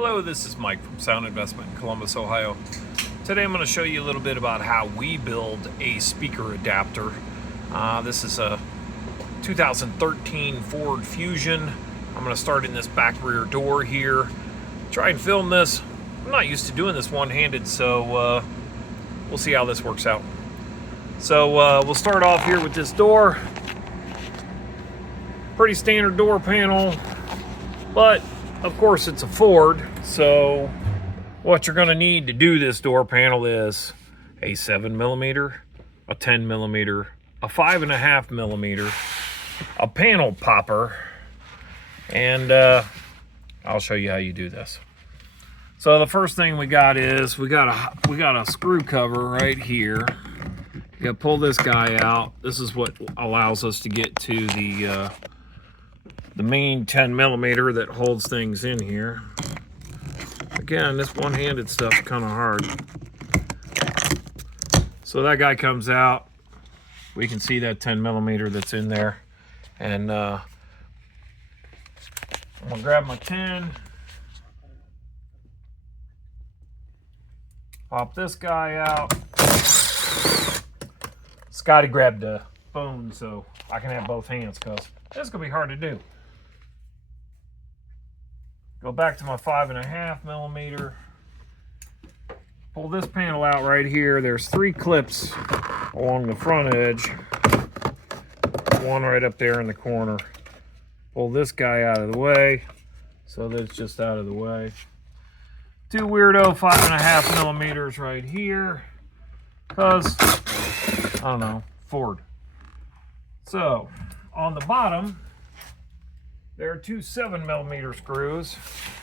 Hello, this is Mike from Sound Investment in Columbus, Ohio. Today I'm going to show you a little bit about how we build a speaker adapter. This is a 2013 Ford Fusion. I'm going to start in this back rear door here. Try and film this. I'm not used to doing this one-handed, so we'll see how this works out. So we'll start off here with this door. Pretty standard door panel, but of course it's a Ford, so what you're going to need to do this door panel is a 7mm, a 10mm, a 5.5mm, a panel popper, and I'll show you how you do this. So the first thing we got is we got a screw cover right here. You got to pull this guy out. This is what allows us to get to the main 10mm that holds things in here. Again, this one-handed stuff's kind of hard. So that guy comes out. We can see that 10mm that's in there. And I'm gonna grab my 10. Pop this guy out. Scotty grabbed a phone so I can have both hands because this is gonna be hard to do. Go back to my 5.5mm. Pull this panel out right here. There's 3 clips along the front edge. One right up there in the corner. Pull this guy out of the way so that it's just out of the way. 2 weirdo 5.5mm right here. Cause, I don't know, Ford. So, on the bottom, there are 2 7mm screws.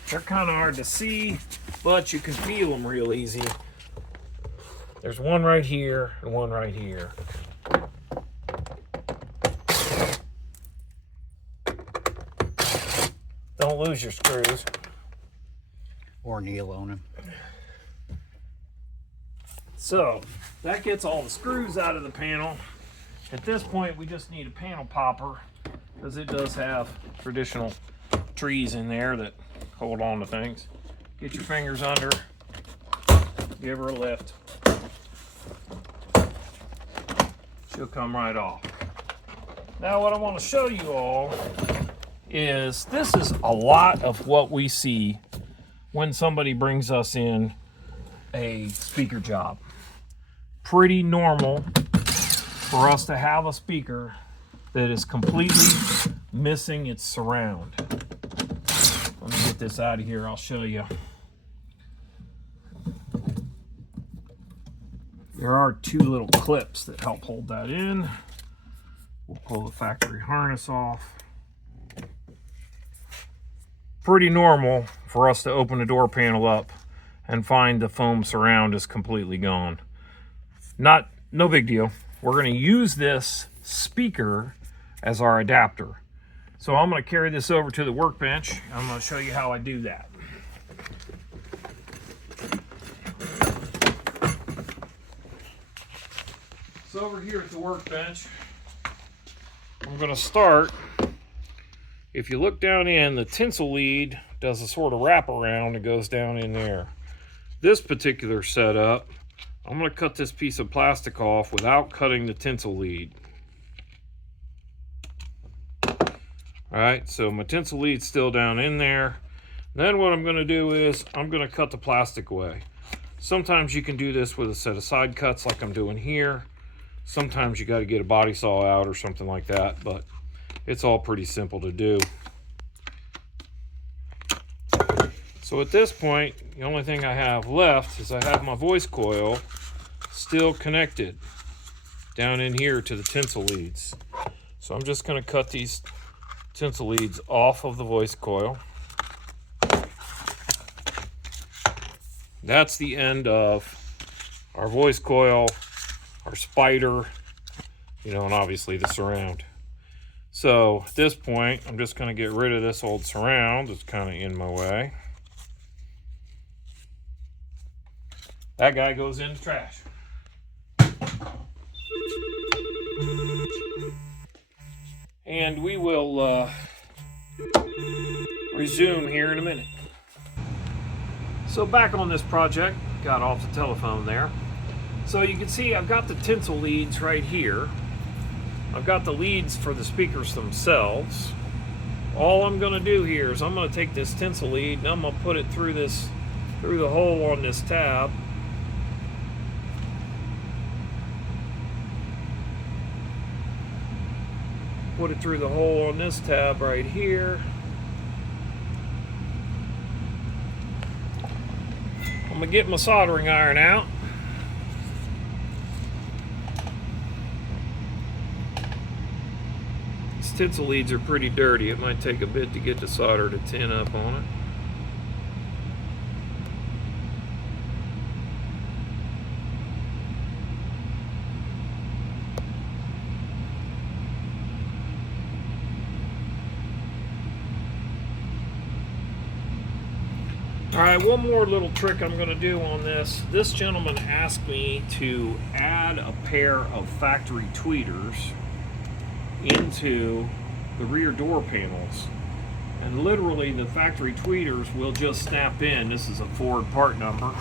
They're kind of hard to see, but you can feel them real easy. There's one right here and one right here. Don't lose your screws. Or kneel on them. So, that gets all the screws out of the panel. At this point, we just need a panel popper, because it does have traditional trees in there that hold on to things. Get your fingers under, give her a lift. She'll come right off. Now what I want to show you all is this is a lot of what we see when somebody brings us in a speaker job. Pretty normal for us to have a speaker that is completely missing its surround. Let me get this out of here, I'll show you. There are 2 little clips that help hold that in. We'll pull the factory harness off. Pretty normal for us to open the door panel up and find the foam surround is completely gone. No big deal. We're going to use this speaker as our adapter. So I'm going to carry this over to the workbench. I'm going to show you how I do that. So over here at the workbench, I'm going to start. If you look down in, the tinsel lead does a sort of wraparound that goes down in there. This particular setup, I'm going to cut this piece of plastic off without cutting the tinsel lead. Alright, so my tinsel lead's still down in there. Then what I'm going to do is I'm going to cut the plastic away. Sometimes you can do this with a set of side cuts like I'm doing here. Sometimes you got to get a body saw out or something like that, but it's all pretty simple to do. So at this point, the only thing I have left is I have my voice coil still connected down in here to the tinsel leads. So I'm just going to cut these tinsel leads off of the voice coil. That's the end of our voice coil, our spider, and obviously the surround. So at this point, I'm just going to get rid of this old surround that's kind of in my way. That guy goes in the trash. And we will resume here in a minute. So back on this project, got off the telephone there. So you can see I've got the tinsel leads right here. I've got the leads for the speakers themselves. All I'm going to do here is I'm going to take this tinsel lead and I'm going to put it through the hole on this tab. Put it through the hole on this tab right here. I'm going to get my soldering iron out. These tinsel leads are pretty dirty. It might take a bit to get the solder to tin up on it. All right, one more little trick I'm going to do on this. This gentleman asked me to add a pair of factory tweeters into the rear door panels. And literally the factory tweeters will just snap in. This is a Ford part number.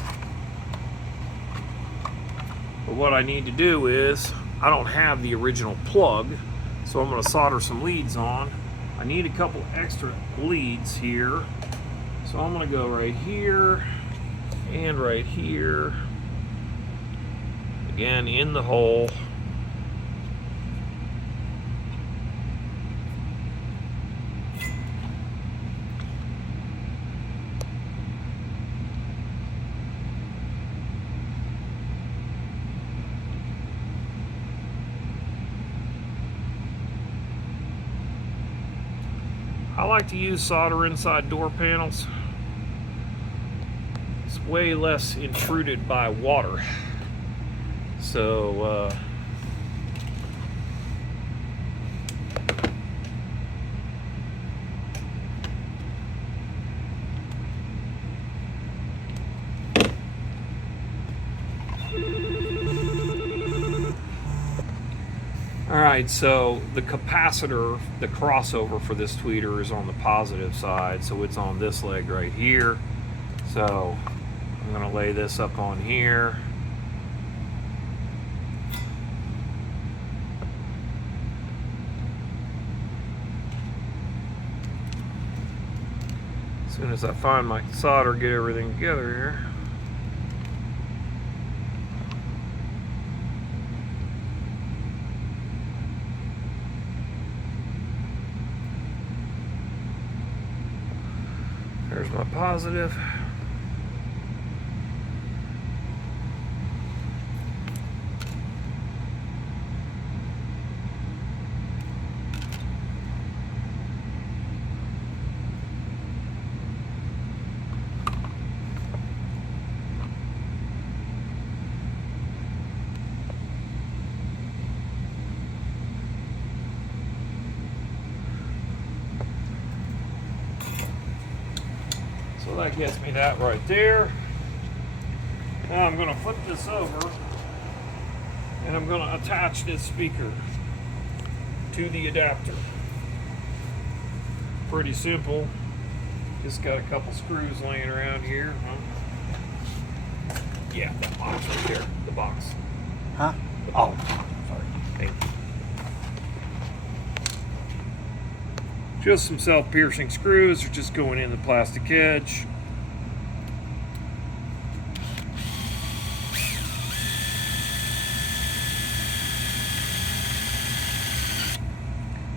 But what I need to do is, I don't have the original plug, so I'm going to solder some leads on. I need a couple extra leads here. So I'm going to go right here and right here, again in the hole. I like to use solder inside door panels. It's way less intruded by water. So Alright, so the capacitor, the crossover for this tweeter is on the positive side, so it's on this leg right here. So I'm going to lay this up on here. As soon as I find my solder, get everything together here. There's my positive. So that gets me that right there. Now I'm going to flip this over and I'm going to attach this speaker to the adapter. Pretty simple. Just got a couple screws laying around here. Huh? Yeah, that box right there. The box. Huh? The box. Oh, sorry. Thank you. Just some self-piercing screws. They're just going in the plastic edge.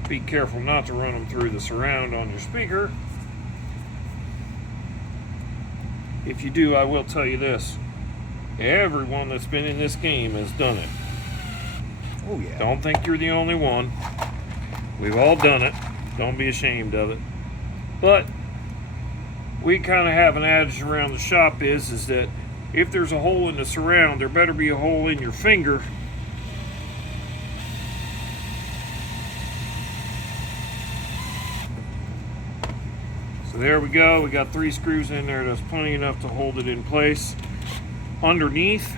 Be careful not to run them through the surround on your speaker. If you do, I will tell you this. Everyone that's been in this game has done it. Oh yeah. Don't think you're the only one. We've all done it. Don't be ashamed of it. But we kind of have an adage around the shop is that if there's a hole in the surround, there better be a hole in your finger. So there we go. We got 3 screws in there. That's plenty enough to hold it in place. Underneath,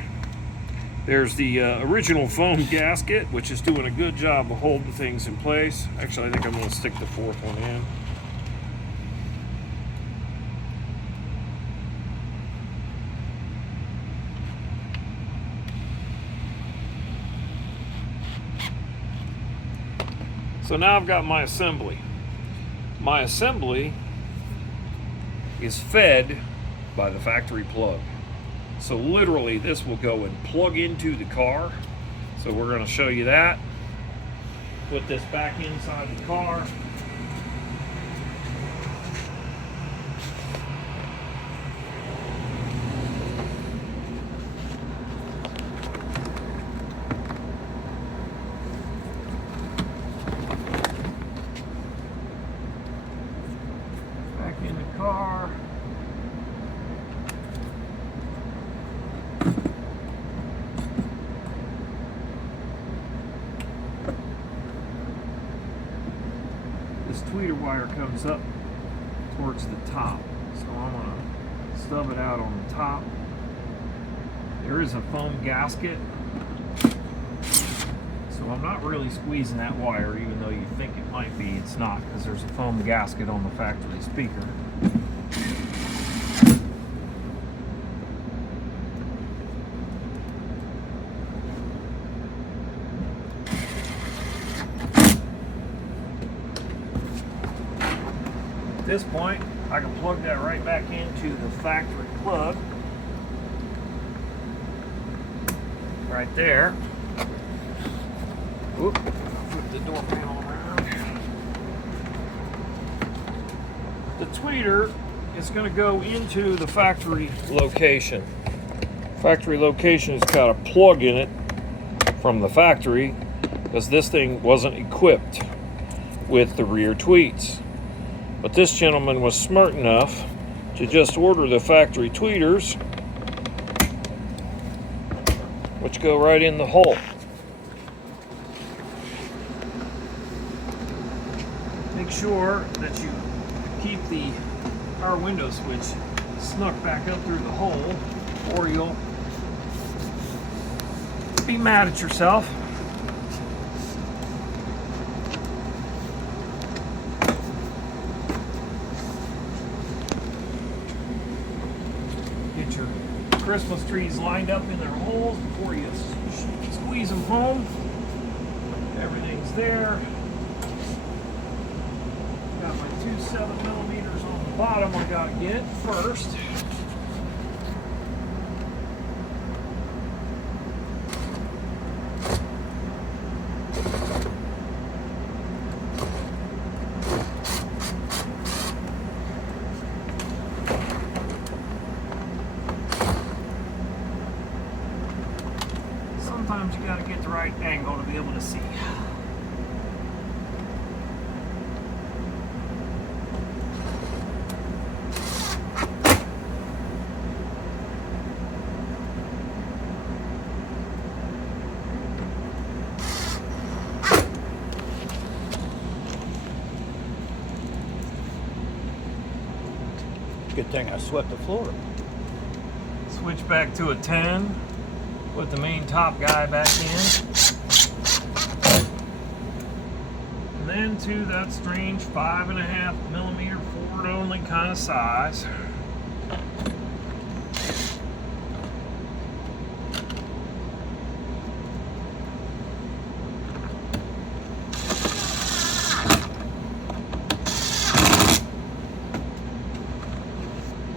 there's the original foam gasket, which is doing a good job of holding things in place. Actually, I think I'm going to stick the 4th one in. So now I've got my assembly. My assembly is fed by the factory plug. So literally this will go and plug into the car. So we're going to show you that. Put this back inside the car. Back in the car. This tweeter wire comes up towards the top, so I'm going to stub it out on the top. There is a foam gasket, so I'm not really squeezing that wire, even though you think it might be. It's not, because there's a foam gasket on the factory speaker. At this point, I can plug that right back into the factory plug. Right there. Oop, flip the door panel around. The tweeter is going to go into the factory location. Factory location has got a plug in it from the factory because this thing wasn't equipped with the rear tweets. But this gentleman was smart enough to just order the factory tweeters, which go right in the hole. Make sure that you keep the power window switch snuck back up through the hole, or you'll be mad at yourself. Get your Christmas trees lined up in their holes before you squeeze them home. Everything's there. Got my two 7mm on the bottom I gotta get first. Sometimes you gotta get the right angle to be able to see. Good thing I swept the floor. Switch back to a 10. Put the main top guy back in. And then to that strange 5.5mm forward only kind of size.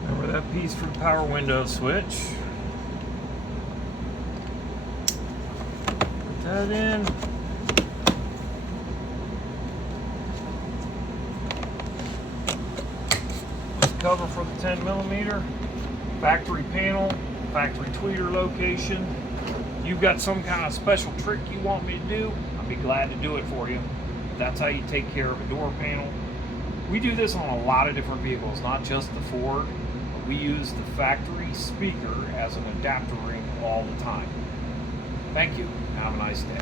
Remember that piece for the power window switch. That in. Cover for the 10mm. Factory panel, factory tweeter location. You've got some kind of special trick you want me to do, I'll be glad to do it for you. That's how you take care of a door panel. We do this on a lot of different vehicles, not just the Ford. But we use the factory speaker as an adapter ring all the time. Thank you. Have a nice day.